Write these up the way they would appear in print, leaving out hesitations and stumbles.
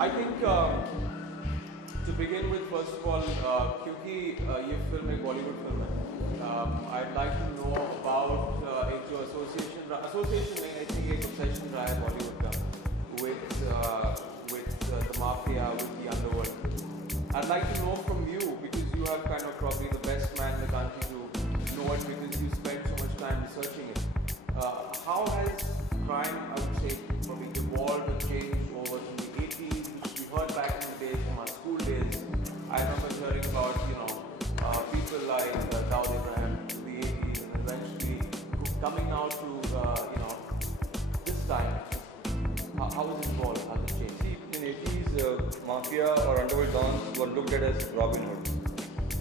I think to begin with, first of all, क्योंकि ये film एक बॉलीवुड फिल्म है, I'd like to know about एक जो association नहीं, I think एक obsession रहा है बॉलीवुड का with the mafia, with the underworld. I'd like to know from you, because you are kind of probably the best man in the country to know it, because you spent so much time researching it. How has crime, I would say, probably evolved and changed over from the 80s, which we heard back in the days from our school days. I remember hearing about, people like Dawood Ibrahim in the 80s, and eventually coming out to, this time. How has it evolved? How has it changed? See, in 80s, mafia or underworld dons were looked at as Robin Hood.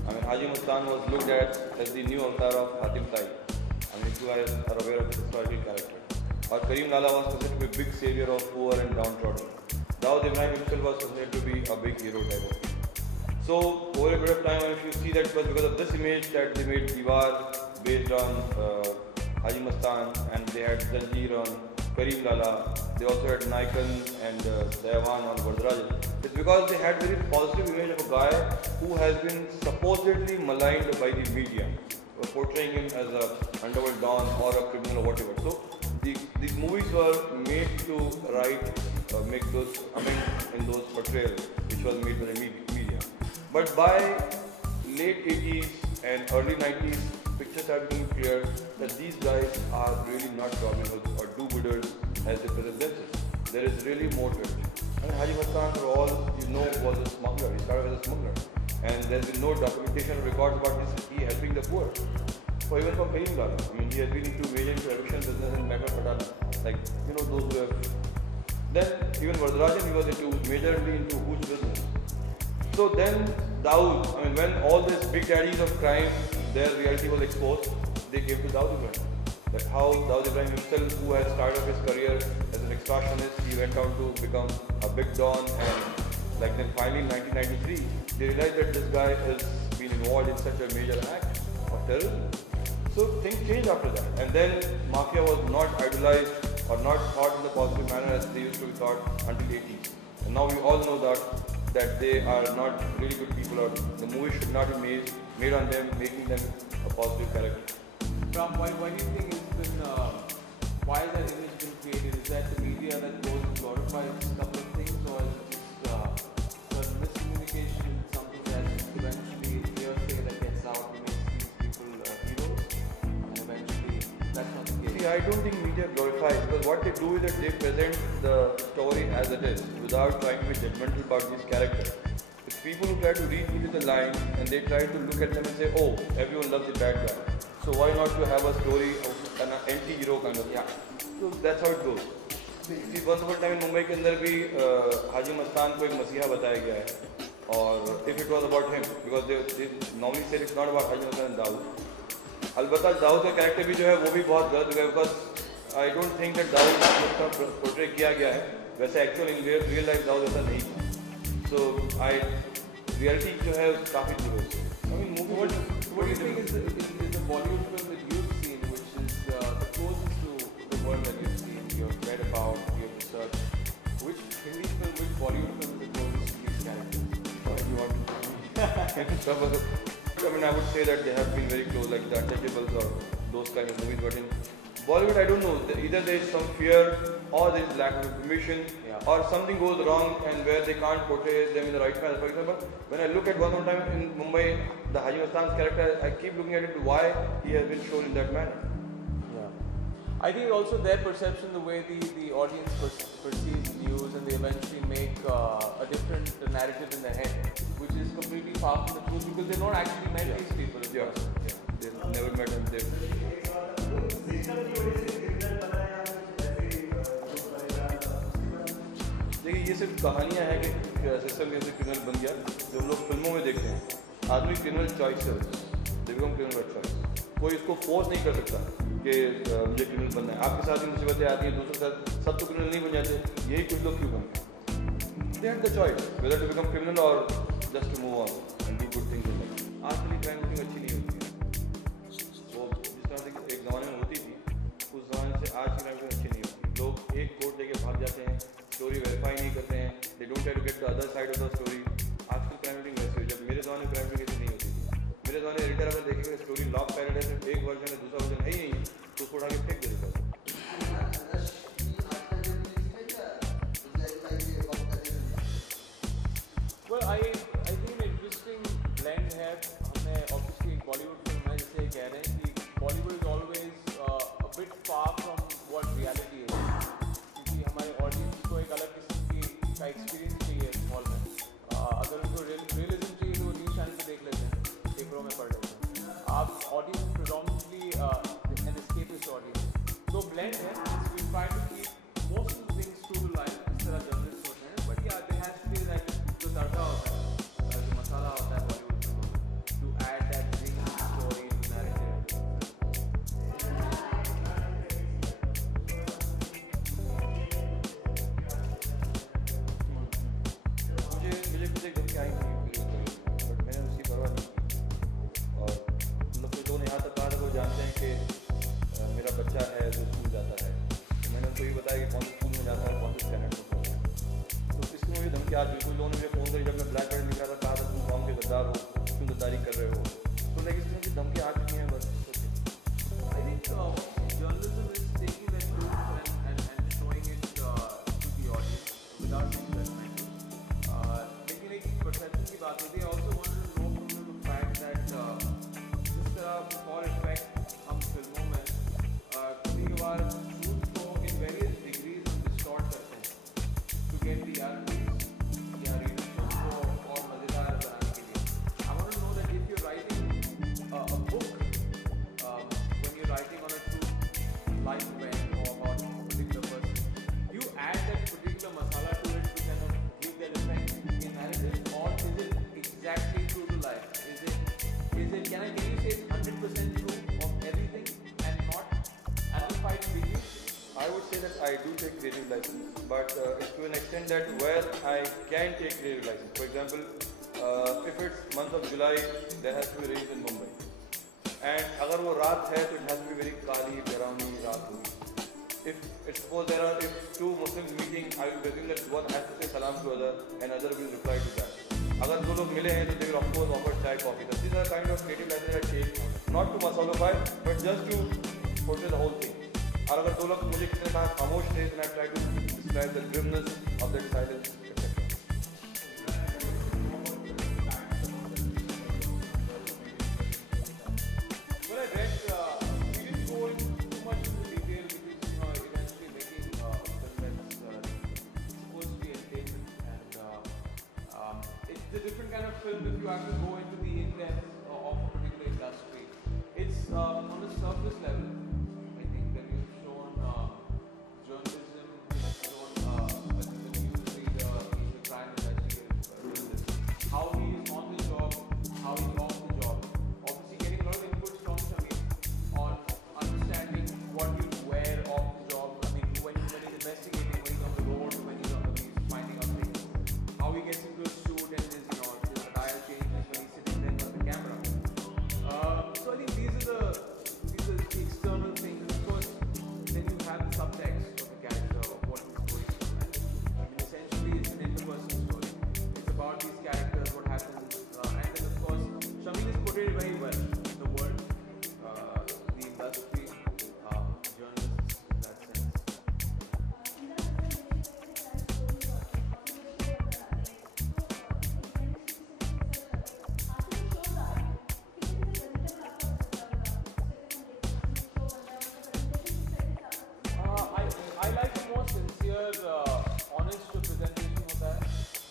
I mean, Haji Mastan was looked at as the new avatar of Hatim Tayi. I mean, if you are aware of the historical character. Or Kareem Lala was considered to be a big savior of poor and downtrodden. Dawood Ibrahim himself was considered to be a big hero type of thing. So, over a period of time, if you see that it was because of this image that they made Diwar based on Haji Mastan, and they had Zanjeer on Kareem Lala, they also had Naikan and Dayawan on Vardarajan. It's because they had very positive image of a guy who has been supposedly maligned by the media, portraying him as a underworld don or a criminal or whatever. So these movies were made to make those amends in those portrayals, which was made by the media. But by late 80s and early 90s, pictures are becoming clear that these guys are really not Robin Hoods or do-gooders as they present themselves. There is really more to it. I mean, Haji Mastan, for all you know, was a smuggler. He started as a smuggler. And there's been no documentation or records about he helping the poor. So even from Kareem Lala, I mean, he has been into major eviction business in Mecca Patana. Like, those who have. Then even Vardarajan, he was majorly into hooch business. So then Dawood, I mean, when all these big daddies of crime, their reality was exposed, they came to Dawood Ibrahim. That how Dawood Ibrahim himself, who had started his career as an extortionist, he went on to become a big don, and then finally in 1993, they realized that this guy has been involved in such a major act of terrorism. So things changed after that, and then mafia was not idolized or not thought in a positive manner as they used to be thought until 80s. And now we all know that they are not really good people, or the movie should not be made on them, making them a positive character. Ram, why do you think it's been, why has that image been created? Is that the media that goes and glorifies a couple of things, or is it just miscommunication, something that eventually hearsay that gets out and makes these people heroes, and eventually that's not the case? See, I don't think media glorifies, because what they do is that they present the story as it is without trying to be judgmental about these characters. It's people who try to read between the lines and they try to look at them and say, oh, everyone loves the bad guy. So why not to have a story of an anti-hero kind of thing? So that's how it goes. See, once upon a time in Mumbai के अंदर भी Haji Mastan को एक मसीहा बताया गया है, और if it was about him, because they normally say it's not about Haji Mastan and Dawood. अलबत्ता दाऊद का कैरेक्टर भी जो है वो भी बहुत गलत हो गया, because I don't think that Dawood जितना पोर्ट्रे किया गया है वैसे actual in real life Dawood ऐसा नहीं था. So reality जो है काफी दूर है. I mean, what do you think is the Bollywood film that you've seen, which is the closest to the world that you've seen, you've read about, you've researched? Which Hindi film, which Bollywood film is the closest to these characters? What do you want to I mean, I would say that they have been very close, like The Untouchables or those kind of movies, but in Bollywood, I don't know, either there is some fear or there is lack of information, or something goes wrong and where they can't portray them in the right manner. For example, when I look at one more time in Mumbai, the Haji Mastan's character, I keep looking at it why he has been shown in that manner. I think also their perception, the way the audience perceives news, and they eventually make a different narrative in their head, which is completely far from the truth, because they don't actually met these people. They've never met them. देखिए, ये सिर्फ कहानियाँ हैं कि system कैसे criminal बन गया, जो हम लोग फिल्मों में देखते हैं. आदमी क्रिमिनल चॉइस से होता है, दे बिकम क्रिमिनल चॉइस. कोई इसको फोर्स नहीं कर सकता कि मुझे क्रिमिनल बनना है. आपके साथ ही मुसीबतें आती हैं, दूसरों के साथ, सब तो क्रिमिनल नहीं बन जाते. यही कुछ लोग क्यों बनते हैं? They have the choice whether to become criminal और just to move on and do good things in life. आजकल क्राइम बुकिंग अच्छी नहीं होती है. वो जिस तरह से एक ज़माने में होती थी, उस ज़माने से आज की क्राइम बुकिंग अच्छी नहीं होती. लोग एक कोर्ट लेके भाग जाते हैं, स्टोरी वेरीफाई नहीं करते हैं, दे they don't try to get the other side of the story. आजकल क्राइम रेटिंग वैसे हुई, जब मेरे ज़माने क्राइम रेटिंग ऐसी नहीं होती थी. मेरे ज़माने एडिटर अगर देखेंगे स्टोरी लॉक पैरेड है, सिर्फ एक वर्जन है, दूसरा वर्जन है ही नहीं, तो उसको उठा के फेंक दे देता था. Well, I think an interesting blend है. हमने obviously एक Bollywood film है, जिसे कह रहे हैं कि Bollywood is always a bit far from what reality is. क्योंकि हमारे audience को एक अलग किस्म की का experience चाहिए हॉल में. अगर उनको realism चाहिए तो न्यूज़ चैनल पे देख लेते हैं, पेपरों में पढ़ लेते हैं. आप audience predominantly an escapist audience. तो blend है. We try to keep most of the things true to life. इस तरह journalists होते हैं. But yeah, there has to be that जो तड़का होता है, जो मसाला होता है बॉलीवुड में, to add that thing story narrative. मुझे खुद एक धमकी आई थी बट मैंने उसकी परवाह नहीं की. और मतलब कुछ लोगों ने यहाँ तक कहा था, वो जानते हैं कि मेरा बच्चा है जो स्कूल जाता है, तो मैंने उनको ये बताया कि कौन से स्कूल में जाता है, कौन से स्टैंडर्ड में पढ़ता है. तो इसलिए मुझे धमकी आज बिल्कुल लोगों ने मुझे फ़ोन करी जब मैं ब्लैक बैल्ट लिखा था, कहा था तुम कौम के गद्दार हो, क्यों गद्दारी कर रहे हो. तो लेकिन इसमें की धमकी आ चुकी है बस. I think journalism is taking that truth and showing it to the audience without being judgmental. लेकिन एक perception की बात होती है. I also wanted to know from you the fact that जिस तरह for effect हम फिल्मों में कभी कभार truth को in various degrees हम distort करते हैं to get the RPs या readership को और मज़ेदार बनाने के लिए. I want to know that if you're writing a book, when you're writing on a true life event or about a particular person, you add that particular masala to it to kind of give that effect in narrative, or is it exactly true to life? Is it can you say it's 100% true of everything and not amplified beliefs? I would say that I do take creative license, but it's to an extent that where I can take creative license. For example, if it's month of July, there has to be rains in Mumbai. And अगर वो रात है तो it has to be very काली डरावनी रात होगी. If suppose if two Muslims meeting, I will presume that one has to say salam to other and other will reply to that. अगर दो लोग मिले हैं तो they will of course offer chai, coffee. So these are kind of creative license I take, not to masalify, but just to portray the whole thing. और अगर दो लोग मुझे किसी ने कहा खामोश थे, then I try to describe the grimness of that silence, etc. Well, I read, we didn't go into too much into detail because, eventually making a film that's supposed to be entertainment, and it's a different kind of film if you have to go into the in-depth of a particular industry. It's on a surface level. I think that you've shown journalism, you've shown the news reader, he's the crime investigator, journalist, how he is on the job, how he's off the job. Obviously getting a lot of inputs from Shamir on understanding what you wear off the job. I mean, when he's investigating, when he's on the road, when he's finding out things, how he gets into a suit and his attire changes when he's sitting there on the camera. So I think these are the external things. Of course, then you have the subtext of the character of what he's going through. I mean, essentially, it's an interpersonal story. It's about these characters, what happens, and then of course, Shamir is portrayed very well. The world, the industry, journalists in that sense. I like a more sincere, honest जो presentation होता है.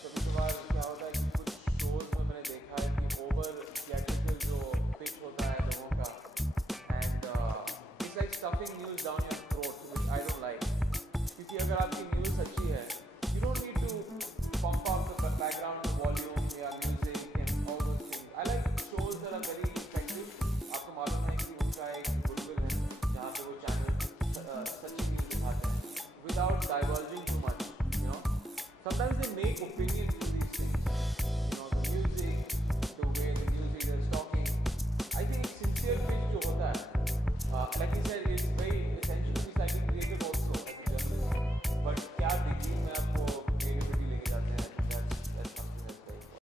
कभी कभार क्या होता है कि कुछ shows में मैंने देखा है कि over theatrical जो pitch होता है लोगों का, and it's like stuffing news down your throat, which I don't like. क्योंकि अगर आपकी news अच्छी है, you don't need to pump up the background volume या music and all those things. I like shows that are very effective. आपको मालूम है कि उनका एक बुलबुल है जहाँ पे वो channel सच्ची news दिखाते हैं without divulging too much. Sometimes they make opinion